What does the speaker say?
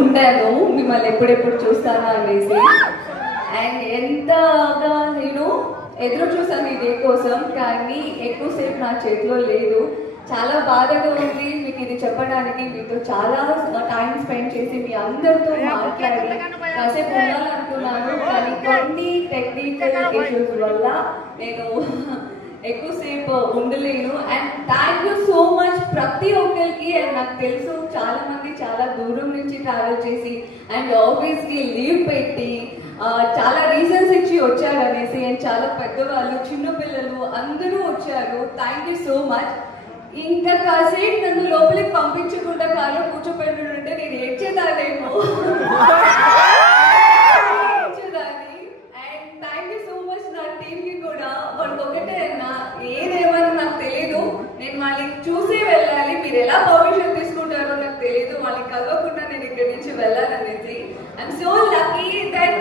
ఉంటాను మిమ్మల్ని ఎప్పుడెప్పుడు చూస్తానా అనేసి. అండ్ ఎంతగా నేను ఎదురు చూసాను ఈ డే కోసం, కానీ ఎక్కువసేపు నా చేతిలో లేదు. చాలా బాధగా ఉంది మీకు ఇది చెప్పడానికి. మీతో చాలా టైం స్పెండ్ చేసి మీ అందరితో మాట్లాడి కాసేపు ఉండాలనుకున్నాను, కానీ కొన్ని టెక్నికల్ ఇష్యూస్ వల్ల నేను ఎక్కువసేపు ఉండలేను. And thank you so much ప్రతి ఒక్కరికి. అండ్ నాకు తెలుసు చాలా మంది చాలా దూరం నుంచి ట్రావెల్ చేసి అండ్ ఆఫీస్కి లీవ్ పెట్టి చాలా రీజన్స్ ఇచ్చి వచ్చారు అనేసి. అండ్ చాలా పెద్దవాళ్ళు చిన్నపిల్లలు అందరూ వచ్చారు. Thank you so much. ఇంకా కాసేపు నన్ను లోపలికి పంపించకుండా కాళ్ళు కూర్చోపెట్టుంటే నేను ఏడ్చేదానేమో. And thank you so much నా టీంకి కూడా. వాళ్ళకి ఒకటే అన్నా, ఏదేమని నాకు తెలియదు, నేను వాళ్ళని చూసే వెళ్ళాలి. మీరు ఎలా పర్మిషన్ తీసుకుంటారో నాకు తెలియదు, వాళ్ళకి కలవకుండా నేను ఇక్కడి నుంచి వెళ్ళాలనేసి. I'm so lucky that